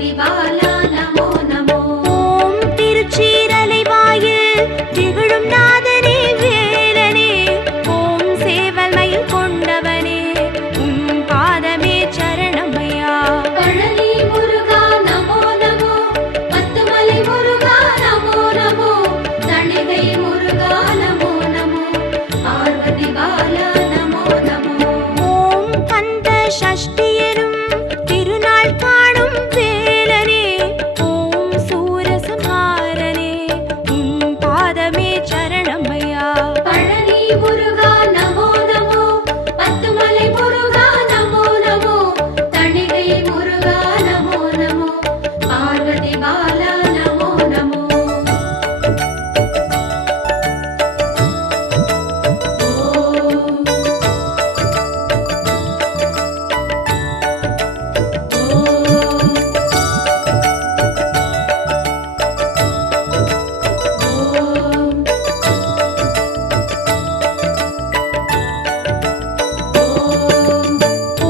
பார்வதி பாலா நமோ நமோ. ஓம் திருச்சீரலை வாயில் திகழும் நாதனே வேலனே, ஓம் சேவல் மயில் கொண்டவனே, உன் பாதமே சரணமையா. பழனி முருகா நமோ நமோ, பத்துமலை முருகா நமோ நமோ, தணிகை முருகா நமோ நமோ, பார்வதி பாலா நமோ நமோ. ஓம் கந்த சஷ்டியரும் திருநாள் காணும் வேலனே, ஓம் சூரசம்ஹாரனே, உன் பாதமே சரணமையா. பழனி முருகா நமோ நமோ, பத்துமலை முருகா நமோ நமோ, தணிகை முருகா நமோ நமோ, பார்வதி பாலா நமோ நமோ.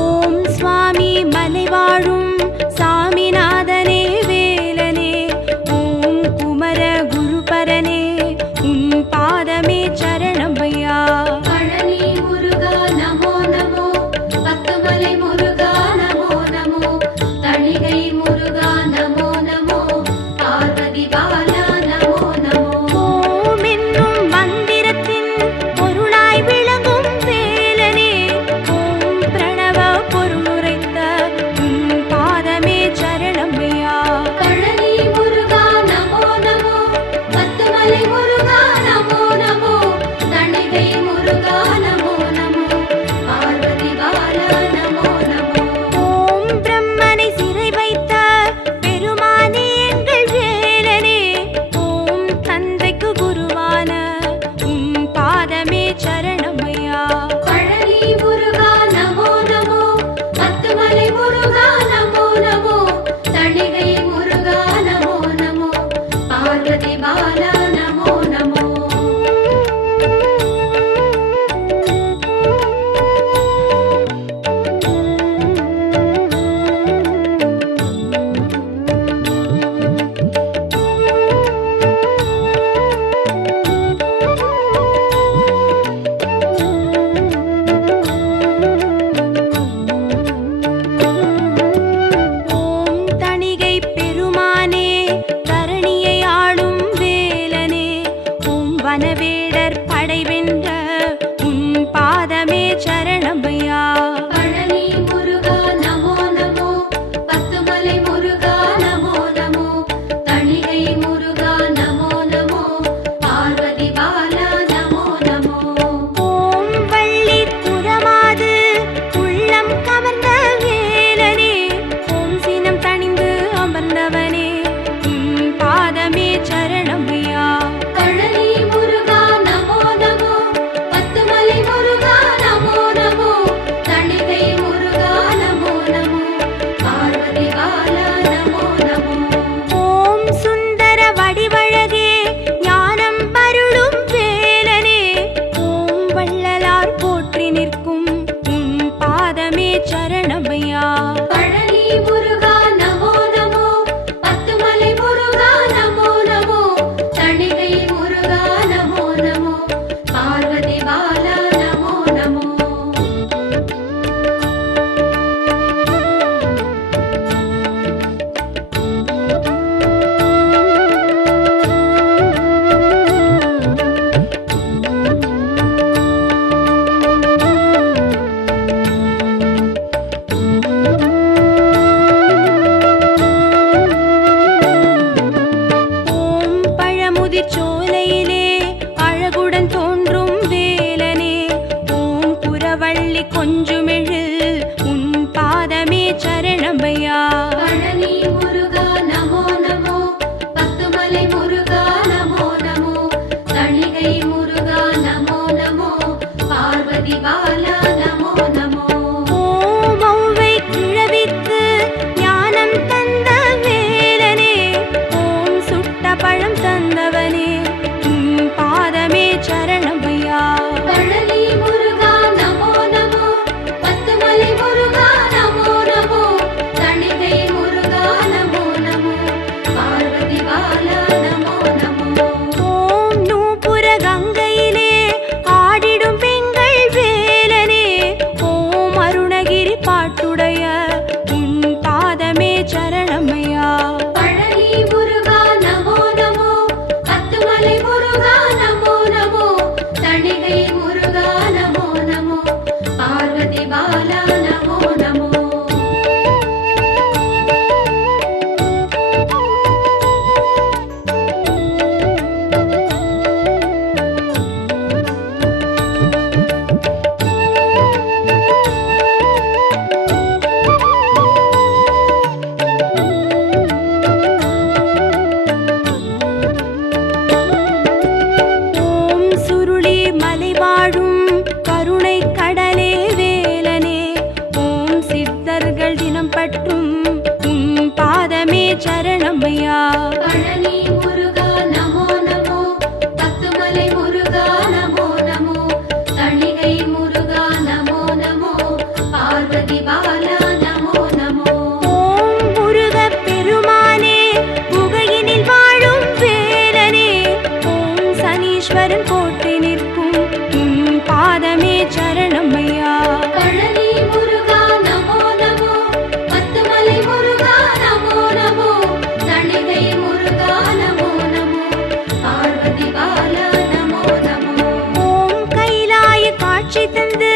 ஓம் சுவாமி மலை வாழும் சாமிநாதனே வேலனே, ஓம் குமர குருபரனே, உன் பாதமே சரணமையா. பழனி முருகா நமோ நமோ, பத்துமலை முருகா நமோ நமோ, தணிகை முருகா நமோ நமோ, பார்வதி பாலா நமோ நமோ. ஓம் என்னும் மந்திரத்தின் பொருளாய் விளங்கும் வேலனே, ஓம் பிரணவ பொருளுரைத்த உன் பாதமே சரணமையா. பழனி முருகா நமோ நமோ, பத்துமலை முருகா நமோ நமோ, தணிகை முருகா நமோ நமோ, பார்வதி பாலா நமோ நமோ. ஓம் பிரம்மனை சிறை வைத்த பெருமானே எங்கள் வேலனே, ஓம் தந்தைக்கு குருவான உன் பாதமே சரணமையா. பழனி முருகா நமோ நமோ, பத்துமலை முருகா நமோ நமோ, தணிகை முருகா நமோ நமோ, பார்வதி பாலா நமோ நமோ. ஓம் தணிகை பெருமானே, தரணியை ஆளும் வேலனே, ஓம் வனவேடர் படை வென்ற உன் பாதமே சரணமையா. பழனி முருகா நமோ நமோ, பத்துமலை முருகா நமோ நமோ, தணிகை முருகா நமோ நமோ, பார்வதி பாலா நமோ நமோ. ஓம் வள்ளி குரமாது உள்ளம் கவர்ந்த வேலனே, ஓம் சினம் தணிந்து அமர்ந்தவனே, உன் பாதமே சரணமையா. பழனி முருகா நமோ நமோ, பத்துமலை முருகா நமோ நமோ, தணிகை முருகா நமோ நமோ, பார்வதி பாலா நமோ நமோ. ஓம் சுந்தர வடிவழகே, ஞானம் அருளும் வேலனே, ஓம் வள்ளலார் போற்றி நிற்கும் உன் பாதமே சரணமையா. பழனி முருகா நமோ நமோ, பத்துமலை முருகா நமோ நமோ, தணிகை முருகா நமோ நமோ, பார்வதி பாலா நமோ நமோ. சரணமையா. பழனி முருகா நமோ நமோ, பத்துமலை முருகா நமோ நமோ, தணிகை முருகா நமோ நமோ, பார்வதி பாலா நமோ நமோ. ஓம் முருகப் பெருமானே, குகையினில் வாழும் வேலனே, ஓம் சனீஸ்வரன் கோட்டை நிற்கும் உன் பாதமே சரணமையா. பழனி முருகா நமோ நமோ, பத்துமலை முருகா நமோ நமோ, தணிகை முருகா நமோ நமோ, பார்வதி பாலா நமோ நமோ. ஓம் கைலாய காட்சி தந்து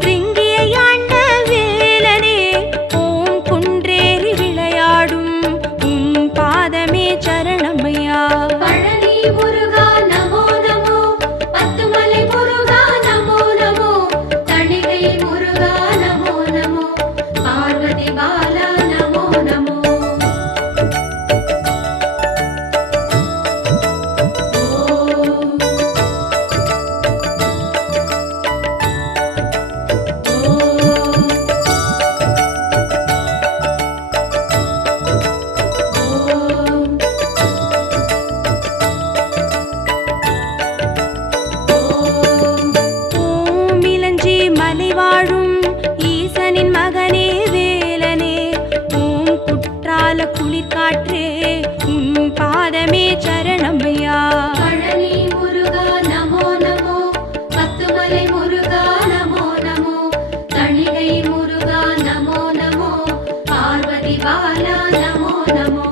பிரிங்கியை ஆண்ட வேலனே, ஓம் குன்றேறி விளையாடும் உன் பாதமே சரணமையா. பழனி முருகா நமோ நமோ, பத்துமலை முருகா நமோ நமோ, தணிகை முருகா நமோ நமோ, பார்வதி பாலா நமோ நமோ. ஓம் ஓம் ஓம் ஓம் இளஞ்சி மலை வாழும் ஈசனின் மகனே வேலனே, ஓம் குற்றால குளிர்காற்றே உன் பாதமே சரணமையா. பழனி முருகா நமோ நமோ, பத்துமலை முருகா நமோ நமோ, தணிகை முருகா நமோ நமோ, பார்வதி பாலா நமோ நமோ.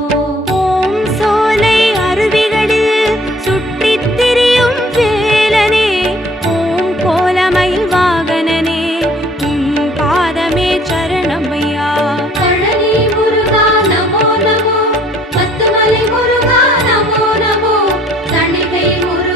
ஓம் சோலை அருவிகளில் சுற்றித் திரியும் வேலனே, ஓம் கோலமயில் வாகனனே உன் பாதமே சரணமையா. பழனி முருகா நமோ நமோ, பத்துமலை முருகா நமோ நமோ, தணிகை முருகா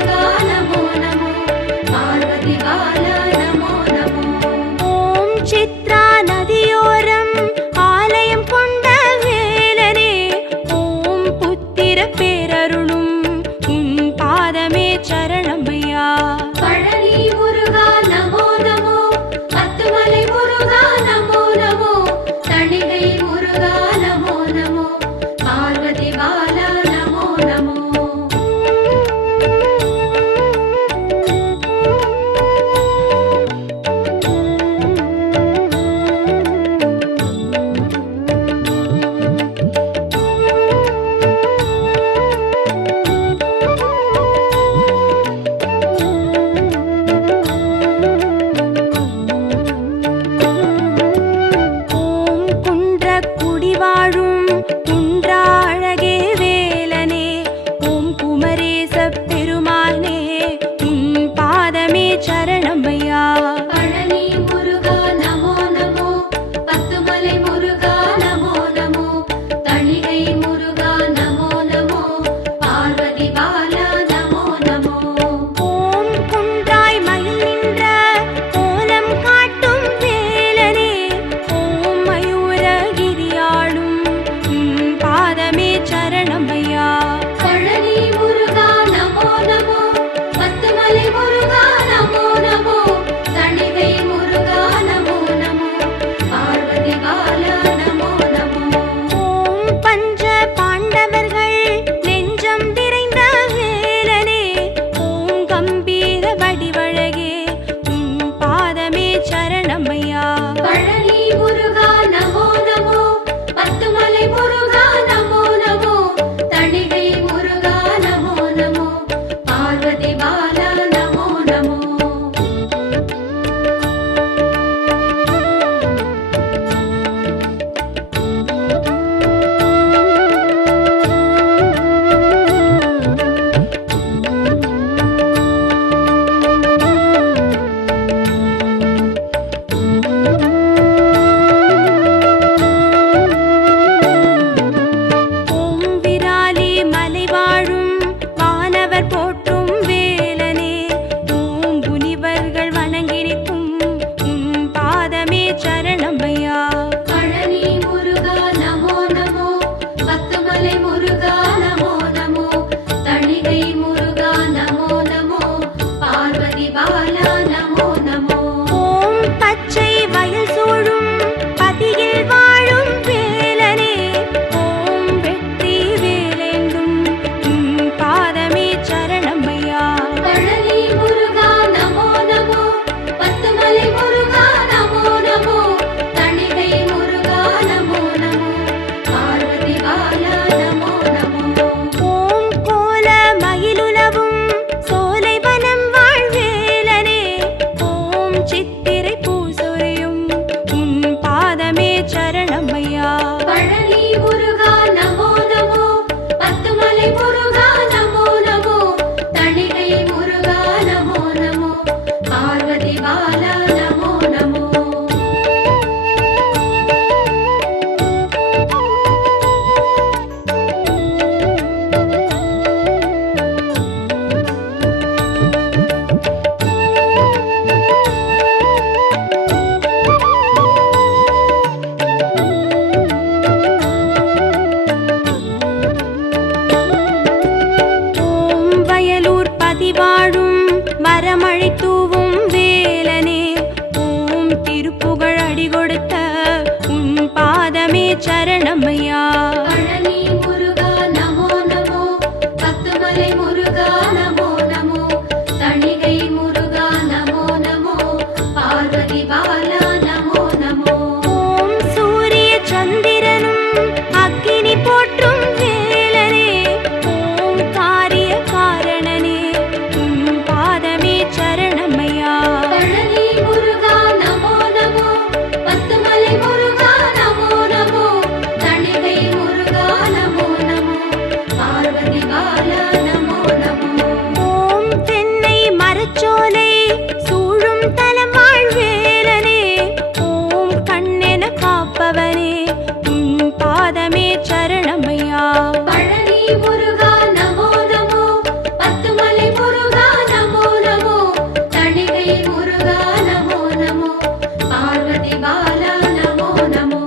பாலா நமோ நமோ. ஓம் தென்னை மரச்சோலை சூழும் தலம் வாழ்வேலனே, ஓம் கண்ணென காப்பவனே, உன் பாதமே சரணமையா. பழனி முருகா நமோ நமோ, பத்துமலை முருகா நமோ நமோ, தணிகை முருகா நமோ நமோ, பார்வதி பாலா நமோ நமோ.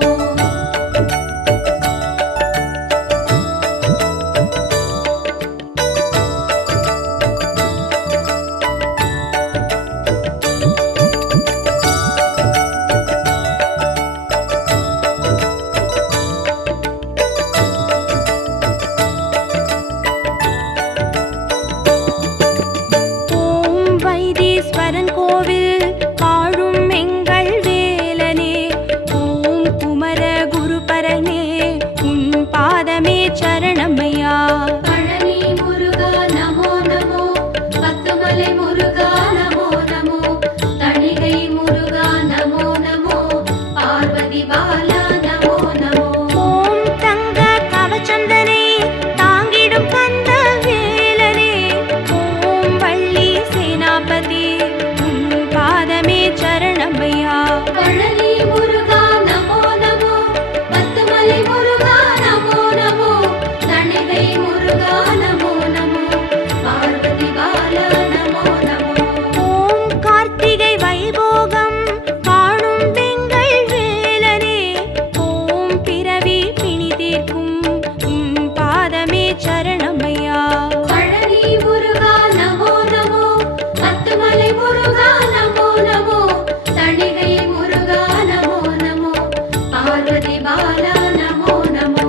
ஓம் வைத்தீஸ்வரன் கோவில் வாழும் எங்கள் வேலனே, ஓம் குமர குருபரனே, உன் பாதமே சரணமையா. பழனி முருகா நமோ நமோ, பத்துமலை முருகா நமோ நமோ, தணிகை முருகா நமோ நமோ, பார்வதி பாலா நமோ நமோ. ஓம் தங்க கவச்சந்தனை தாங்கிடும் கந்த வேலனே, ஓம் வள்ளி சேனாபதி, உன் பாதமே சரணமையா. பழனி முருகா நமோ நமோ, பத்துமலை முருகா நமோ நமோ, தணிகை முருகா நமோ நமோ, பார்வதி பாலா நமோ நமோ. ஓம் கார்த்திகை வைபோகம் காணும் பெங்கள் வேலனே, ஓம் பிறவி பிணி தீர்க்கும் உன் பாதமே சரணமையா. பழனி முருகா நமோ நமோ, பத்துமலை முருகா நமோ நமோ, தணிகை முருகா நமோ நமோ, பார்வதி பாலா நமோ நமோ.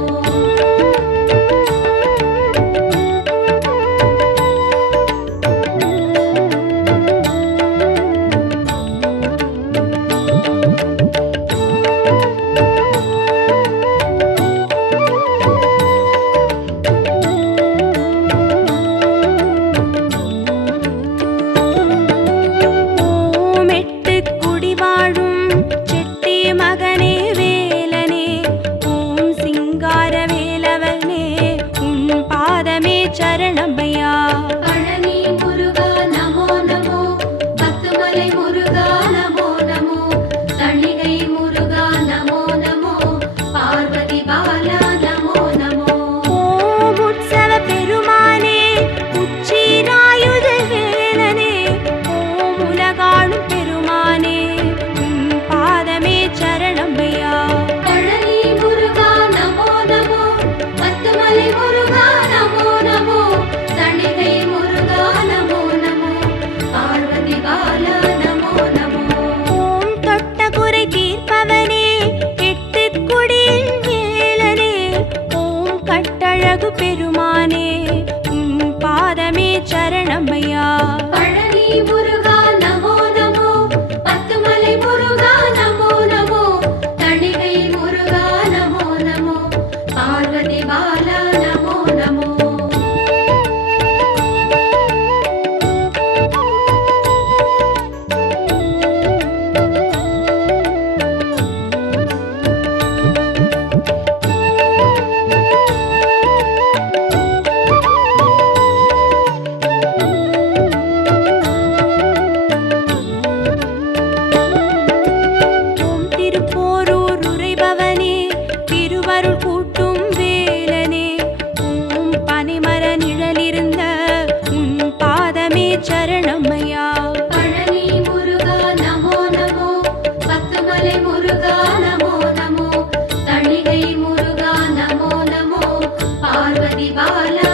ஓம் எட்டு குடி வாழும் செட்டி மகனே வேலனே, ஓம் சிங்கார வேலவனே, உன் பாதமே சரணமையா. பழனி முருகா நமோ நமோ, பத்துமலை முருகா நமோ நமோ, தணிகை முருகா நமோ நமோ, பார்வதி பாலா நமோ நமோ. ஓம் உற்சவ பெருமானே, உச்சிராயுத வேலனே, ஓம் உலகாளும் பெருமானே, உன் பாதமே சரணமையா. பழனி முருகா நமோ நமோ, பத்துமலை முருகா நமோ நமோ, தணிகை முருகா நமோ நமோ, பார்வதி பாலா நமோ நமோ. ஓம் தொட்ட குறை தீர்ப்பவனே, எட்டு குடியின் வேலனே, ஓம் கட்டழகு பெருமானே, உன் பாதமே சரணமையா. பழனி முருகா நமோ நமோ, பத்துமலை முருகா நமோ நமோ, தணிகை முருகா நமோ நமோ, பார்வதி பாலா நமோ நமோ. ஓம் திருப்போரூர் உரைபவனே, திருவருள் கூட்டும் வேலனே, ஓம் பனைமர நிழலிருந்த உன் பாதமே சரணமையா. பழனி முருகா நமோ நமோ, பத்துமலை முருகா நமோ நமோ, தணிகை முருகா நமோ நமோ, பார்வதி பாலா